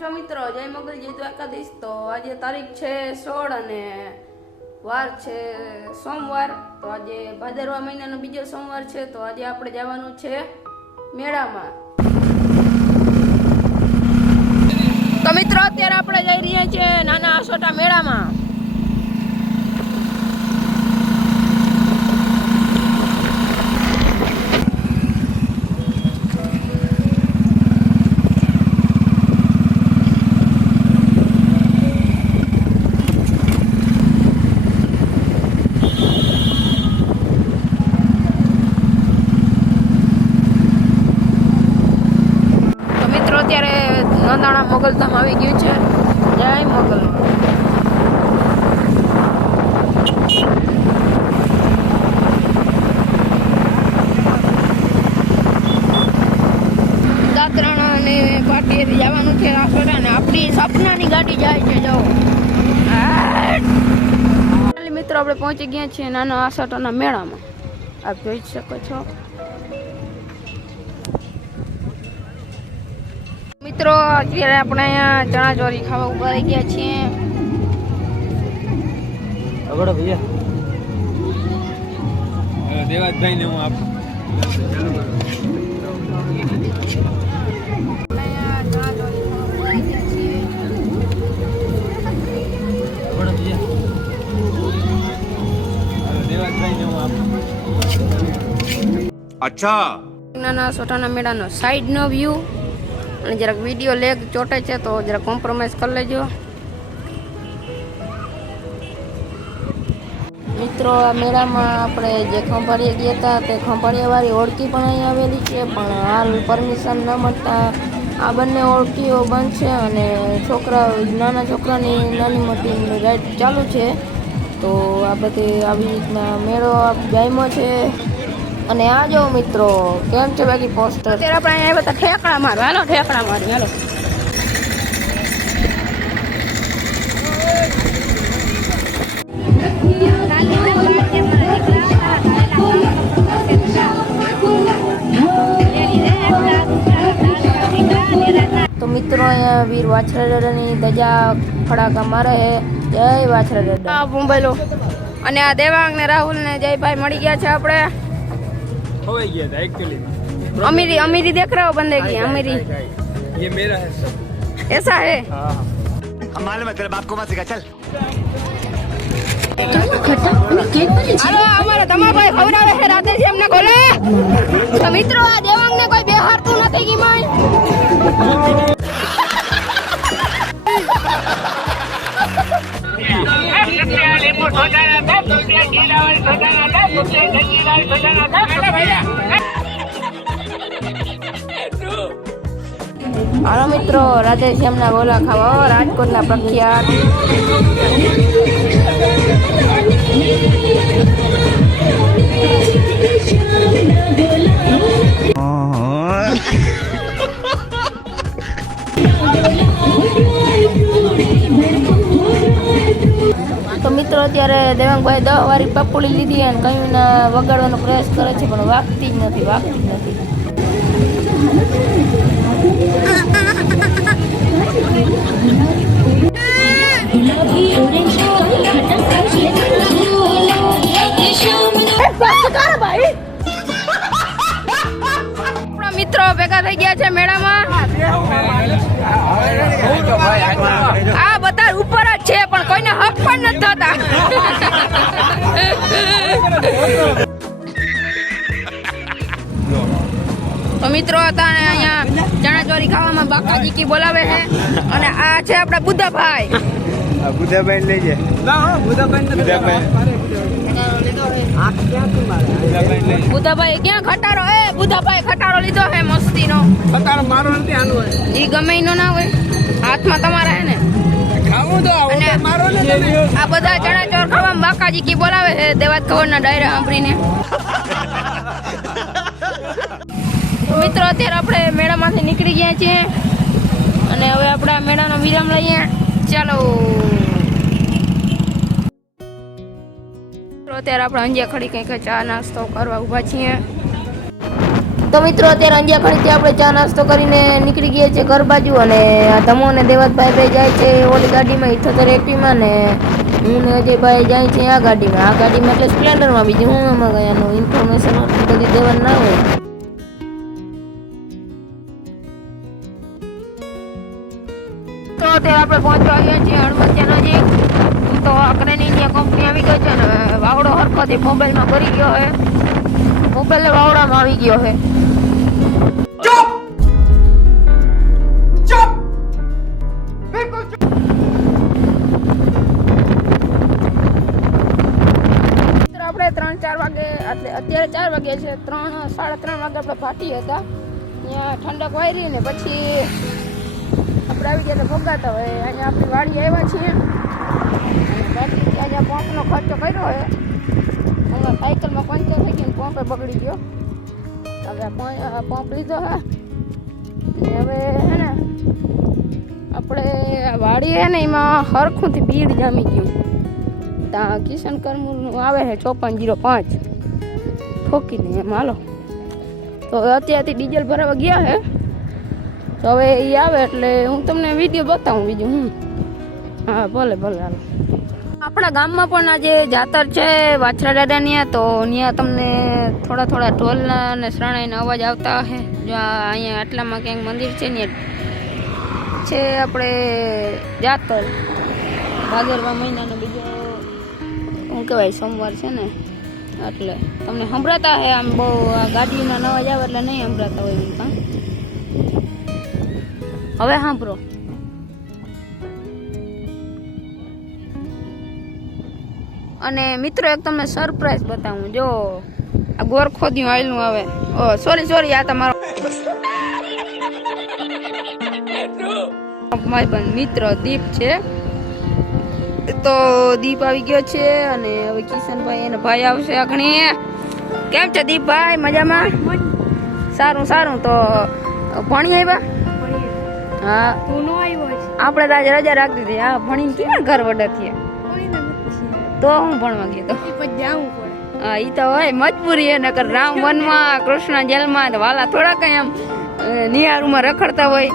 છો મિત્રો, જય મોગલ જય દ્વારકાધીશ। તો આજે તારીખ છે 16 અને વાર છે સોમવાર। તો આજે ભાદરવા મહિનાનો બીજો સોમવાર છે। તો આજે આપણે જવાનું છે મેળામાં। તો મિત્રો અત્યારે આપણે જઈ રહ્યા છીએ નાના આસોટા મેળામાં। અત્યારે નંદાણા મોગલધામ આવી ગયું છે। જય મોગલ। દાત્રાણા અને પાટીએથી જવાનું છે આસોટા ને આપણી સપનાની ગાડી જાય છે। જો મિત્રો આપણે પહોંચી ગયા છીએ નાના આસોટાના મેળામાં। આપ જોઈ શકો છો મિત્રો। અત્યારે આપણે અહીંયા ચણા ચોરી ખાવા ઉભા રહી ગયા છીએ। અગડો ભૈયા દેવાજભાઈ ને હું આપ ચાલુ કરો। અગડો ભૈયા દેવાજભાઈ ને હું આપ અચ્છા નાના સોટાના મેળાનો સાઈડ નો વ્યૂ અને જરાક વિડીયો લેગ ચોટે છે તો જરાક કોમ્પ્રોમાઇઝ કરી લેજો મિત્રો। આ મેળામાં આપણે જે ખંભાળિયા ગયા હતા તે ખંભાળિયાવાળી ઓળખી પણ અહીં આવેલી છે, પણ હાલ પરમિશન ન મળતા આ બંને ઓળખીઓ બંધ છે અને નાના છોકરાની નાની મોટી રાઈડ ચાલુ છે। તો આ બધી આવી રીતના મેળો જામ્યો છે। અને આ જો મિત્રો કેમ છે બાકી પોસ્ટર અત્યારે આપણે અહીંયા બધા ઠેકડા મારો હાલો ઠેકડા મારી હાલો। તો મિત્રો અહીંયા વીર વાછરા દાદાની ધજા ફડાકા મારે છે। જય વાછરા દાદા। આ મુંબઈલો અને આ દેવાંગ ને રાહુલ ને જયભાઈ મળી ગયા છે આપણે। हो गया था एक्चुअली अमीरी अमीरी देख रहे हो बंदे की अमीरी ये मेरा है सब ऐसा है। हम मालूम है तेरे बाप को मत सिखा चल। हेलो हमारा धमा भाई खवरावे है राधे जी हमने बोले तो मित्रों आ देवांग ने कोई बेहार तू નથી की माय હાલો મિત્રો રાધે શ્યામના ગોલા ખાવા રાજકોટના પ્રખ્યાત। તો મિત્રો અત્યારે દેવાંગભાઈ 10 વારી પપુડી લીધી અને કયું ના વગાડવાનો પ્રયાસ કરે છે પણ વાગતી જ નથી। મિત્રો ભેગા થઈ ગયા છે મેળામાં। આ બધા ઉપર જ છે પણ કોઈને હક પણ નથી થતા। તો મિત્રો અત્યારે અહીંયા ચણા ચોરી ખાવામાં બાકાજી કી બોલાવે છે અને આ છે આપણા બુદ્ધાભાઈ। બુદ્ધાભાઈ લઈ જાય ના બુદ્ધાભાઈ ક્યાં ખટારો બુદ્ધાભાઈ ખટારો લીધો હે મસ્તીનો। ખટારો મારો નથી આનો ઈ ગમે નો ના હોય હાથમાં તમારા હે ને ખાવું તો મારો ને આ બધા ચણા ચોર ખાવામાં બાકાજી કી બોલાવે છે દેવાત ખબરના ડાયરા સાંભળીને। મિત્રો અત્યારે આપણે મેળામાંથી નીકળી ગયા છીએ અને હવે આપણે આ મેળાનો વિરામ લઈએ। ચાલો અત્યારે આપણે અંજે ખડી કંઈક ચા નાસ્તો કરવા ઊભા છીએ। તો મિત્રો અત્યારે અંજ્યા ખણીથી આપણે ચા નાસ્તો કરીને નીકળી ગયા છે ઘર બાજુ, અને આ ધમો અને દેવતભાઈ ભાઈ જાય છે ઓલી ગાડીમાં 78 એક્ટિવમાં, ને હું ને અજયભાઈ જાય છે આ ગાડીમાં એટલે સ્પ્લેન્ડરમાં. બીજું હું એમાં ગયાનું ઇન્ફોર્મેશન બધી દેવાનું ના હોય. તો અત્યારે આપણે પહોંચવા આવ્યા છીએ હળવદિયા નજીક. તો અક્રેન ઇન્ડિયા કંપની આવી ગઈ છે ને વાવડો હરખોથી મોબાઈલમાં ભરી ગયો છે, મોબાઈલ વાવડામાં આવી ગયો છે. આપણે 3-4 વાગે એટલે અત્યારે 4 વાગે છે, 3-3:30 વાગે આપણે ભાટી હતા ત્યાં ઠંડક વાયરી ને પછી આપણે આવી ગયા ભોગાતા હોય. અહીંયા આપણી વાડી આવ્યા છીએ, બાકી ત્યાં પંપનો ખર્ચો કર્યો હોય. હમણાં સાયકલમાં પંચર થઈ ગયું, પંપે બગડી ગયો. હવે પંપ લીધો હે ને હવે હે ને આપણે વાડી હે ને એમાં હરખુંથી બીડ જામી ગયું. ત્યાં કિશન કરમુરનું આવે છે 5405 ઠોકી દે એમ. હાલો તો અત્યારથી ડીઝલ ભરાવા ગયા છે, તો હવે એ આવે એટલે હું તમને વિડીયો બતાવું. બીજું હું હા ભલે હાલો. આપણા ગામમાં પણ આજે જાતર છે વાછરા દાદાની, તો ત્યાં તમને થોડા ઢોલના અને શરણાઈના અવાજ આવતા હશે. જો અહીંયા આટલામાં ક્યાંક મંદિર છે ને છે આપણે જાતર ભાદરવા મહિનાનો બીજો શું કહેવાય સોમવાર છે ને, એટલે તમને સંભળાતા હે. આમ બહુ આ ગાડીના અવાજ આવે એટલે નહીં સંભળાતા હોય એમ કાં. હવે સાંભળો. અને મિત્રો એક તમને સરપ્રાઈઝ બતાવું. જો આ ગોરખોદિયું આવેલું આવે. ઓ સોરી આ તમારો ભાઈબંધ મિત્ર દીપ છે. તો દીપ આવી ગયો છે અને હવે કિશનભાઈ અને ભાઈ આવશે આખણી. કેમ છે દીપભાઈ? મજામાં? સારું. તો ભણી આવ્યા? હા આપણે તો આજે રજા રાખી દીધી. હા ભણીને ક્યાં ઘર વડા થયા? તો હું ભણવા ગયો તો હા ઈ તો હોય મજબૂરી. એને કર રામ વનમાં કૃષ્ણ જેલમાં વાલા થોડા કઈ આમ નિહાળુમાં રખડતા હોય.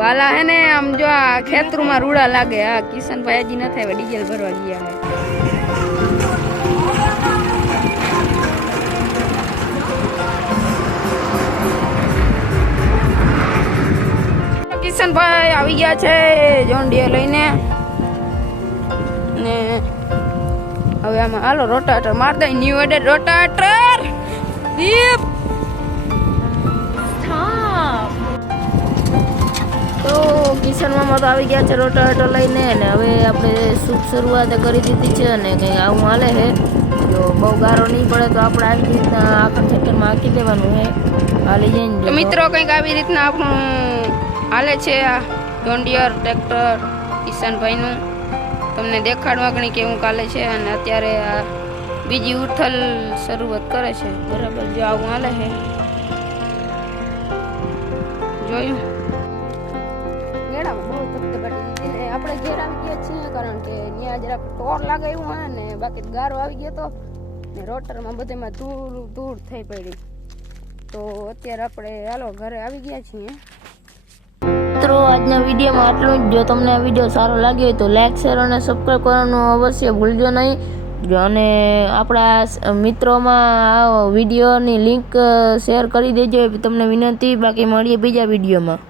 વાલા હે ને આમ જો આ ખેતરમાં રૂડા લાગે. હા કિશનભાઈ હજી નથી આવ્યા, ડીઝલ ભરવા ગયા હે. કિશનભાઈ આવી ગયા છે જોન ડીયર લઈને, ને હવે આમાં હાલો રોટાટર માર દઈ. ન્યુ એડેડ રોટાટર દીપ. તો કિશન મામા તો આવી ગયા છે રોટાટર લઈને, ને હવે આપણે શુભ શરૂઆત કરી દીધી છે. અને કંઈક આવું હાલે છે. જો બહુ ગારો નહીં પડે તો આપણે આવી રીતના આખા ખેતરમાં હાંકી દેવાનું છે. હાલી જઈને મિત્રો કંઈક આવી રીતના આપણું હાલે છે આ જોન ડીયર ટ્રેક્ટર કિશનભાઈનું. તમને દેખાડવા ઘણી કેવું કાલે છે. અને અત્યારે આ બીજી ઉથલ શરૂઆત કરે છે. બરાબર જો આવું હાલે છે. જોયું મેળામાં બહુ ધબધબાટી દીધી ને આપણે ઘેર આવી ગયા છીએ, કારણ કે ત્યાં જરાક ટોર લાગે એવું હોય ને, બાકી ગારો આવી ગયો તો ને રોટરમાં બધેમાં ધૂળ થઈ પડી. તો અત્યારે આપણે હાલો ઘરે આવી ગયા છીએ. મિત્રો આજના વિડીયોમાં આટલું જ. જો તમને આ વિડીયો સારો લાગ્યો હોય તો લાઈક, શેર અને સબસ્ક્રાઈબ કરવાનું અવશ્ય ભૂલજો નહીં. અને આપણા મિત્રોમાં આ વિડીયોની લિંક શેર કરી દેજો, તમને વિનંતી. બાકી મળીએ બીજા વિડીયોમાં.